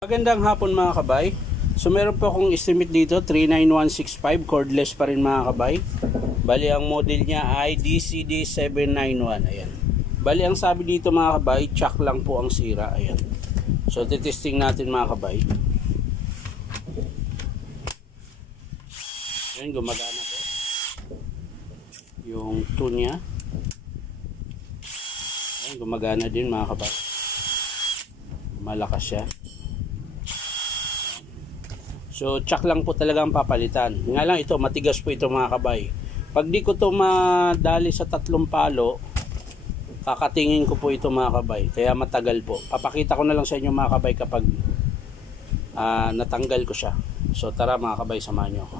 Magandang hapon mga kabay. So meron po akong estimate dito 39165 cordless pa rin mga kabay. Bali ang model niya ay DCD791. Ayan. Bali ang sabi dito mga kabay, chuck lang po ang sira. Ayan. So titesting natin mga kabay. Ayan, gumagana po yung tune niya. Ayan, gumagana din mga kabay. Malakas siya. So, chuck lang po talaga ang papalitan. Nga lang ito, matigas po ito mga kabay. Pag di ko ito madali sa 3 palo, kakatingin ko po ito mga kabay. Kaya matagal po. Papakita ko na lang sa inyo mga kabay kapag natanggal ko siya. So, tara mga kabay, samahan nyo ako.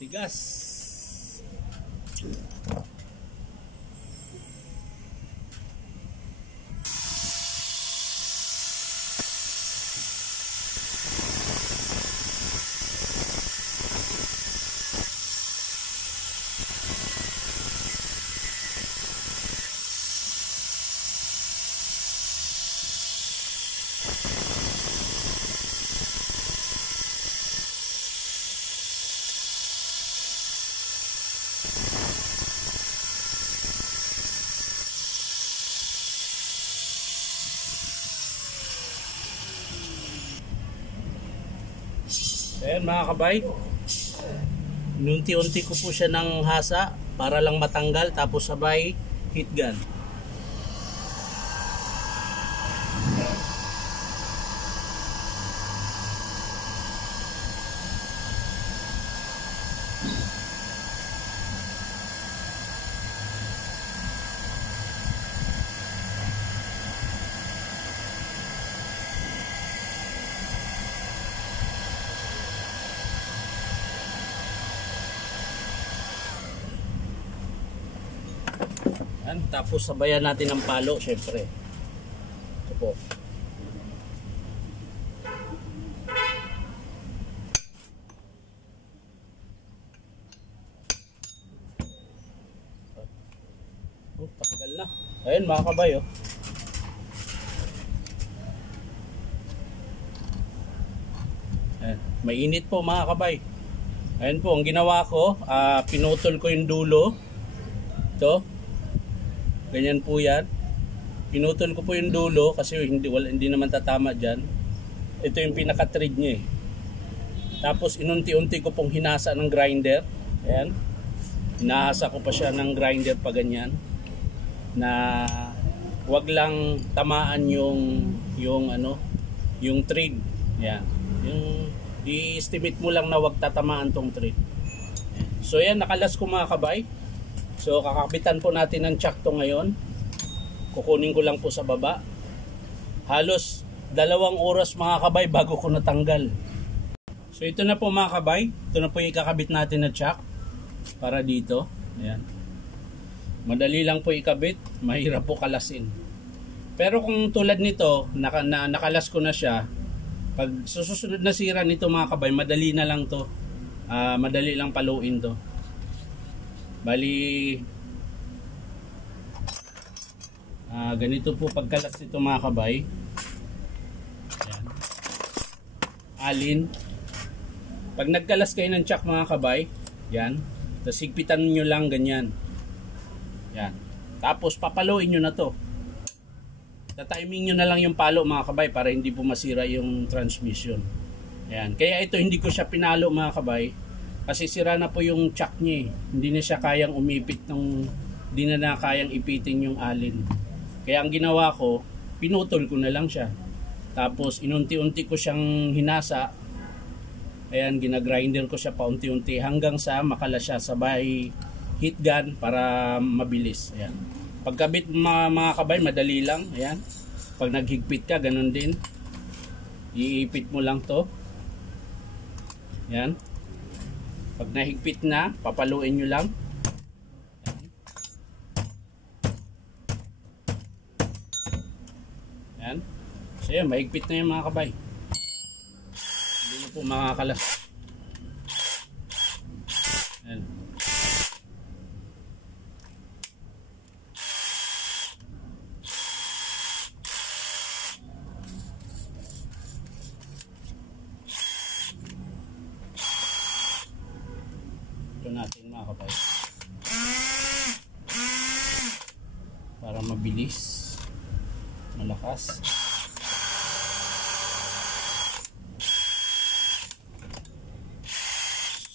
Tigas. Ayan mga kabay, unti-unti ko po siya ng hasa para lang matanggal, tapos sabay heat gun. Tapos sabayan natin ng palo syempre. Ito po. Tanggal na. Ayun mga kabay oh. Ayan. Mainit po mga kabay. Ayun po ang ginawa ko, pinutol ko yung dulo. Ito. Ganyan po yan. Pinutol ko po yung dulo kasi hindi naman tatama dyan. Ito yung pinaka-thread niya eh. Tapos inunti-unti ko pong hinasa ng grinder. Ayan. Hinahasa ko pa siya ng grinder pa ganyan. Na wag lang tamaan yung thread. Ayan. Yung i-estimate mo lang na wag tatamaan tong thread. Ayan. So yan, nakalas ko mga kabay. So kakabitan po natin ng chuck to ngayon. Kukunin ko lang po sa baba. Halos 2 oras mga kabay bago ko natanggal. So ito na po mga kabay. Ito na po yung ikakabit natin na chuck. Para dito. Ayan. Madali lang po ikabit. Mahirap po kalasin. Pero kung tulad nito, nakalas ko na siya. Pag susunod na sira nito mga kabay, madali na lang to. Madali lang paluin to. Bali ganito po pagkalas nito mga kabay. Ayan. alin. Pag nagkalas kayo ng chuck mga kabay, yan, tapos higpitan nyo lang ganyan. Yan. Tapos papaluin nyo na to. Tatiming nyo na lang yung palo mga kabay para hindi po masira yung transmission. Yan. Kaya ito hindi ko siya pinalo mga kabay kasi sira na po yung chuck niya. Hindi na siya kayang umipit hindi na kayang ipitin yung alin. Kaya ang ginawa ko, pinutol ko na lang siya. Tapos inunti-unti ko siyang hinasa. Ayan, ginagrinder ko siya paunti-unti hanggang sa makalas siya sabay heat gun para mabilis. Ayan. Pagkabit mga kabay, madali lang. Ayan. Pag naghigpit ka, ganun din. Iipit mo lang to. Ayan. Pag nahigpit na, papaluin nyo lang. Ayan. So yan, mahigpit na yung mga kabay. Hindi nyo po makakalas. Ayan. Ito natin mga kabay. Para mabilis. Malakas.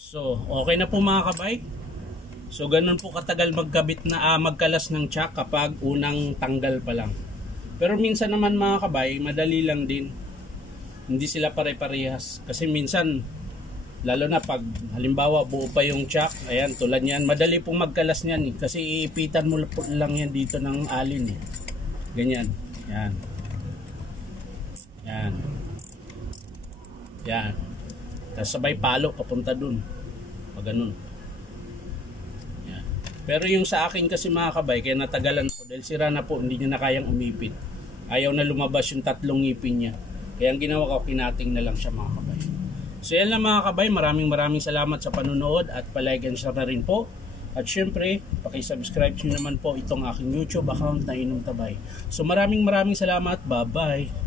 So, okay na po mga kabay. So, ganun po katagal magkabit na magkalas ng chuck kapag unang tanggal pa lang. Pero minsan naman mga kabay, madali lang din. Hindi sila pare-parehas. Kasi minsan, lalo na pag halimbawa buo pa yung chuck, ayan, tulad yan, madali pong magkalas niyan. Kasi iipitan mo lang yan dito ng alin. Ganyan. Yan. Yan. Yan. Tapos sabay palo papunta dun. Pag ganun. Yan. Pero yung sa akin kasi mga kabay, kaya natagalan po dahil sira na po, hindi niya na kayang umipit. Ayaw na lumabas yung tatlong ngipin niya. Kaya ang ginawa ko, kinating na lang siya mga kabay. So yan lang mga kabay, maraming salamat sa panunood at palike and share na rin po. At syempre, pakisubscribe nyo naman po itong aking YouTube account na Inom Tabay. So maraming salamat. Bye-bye.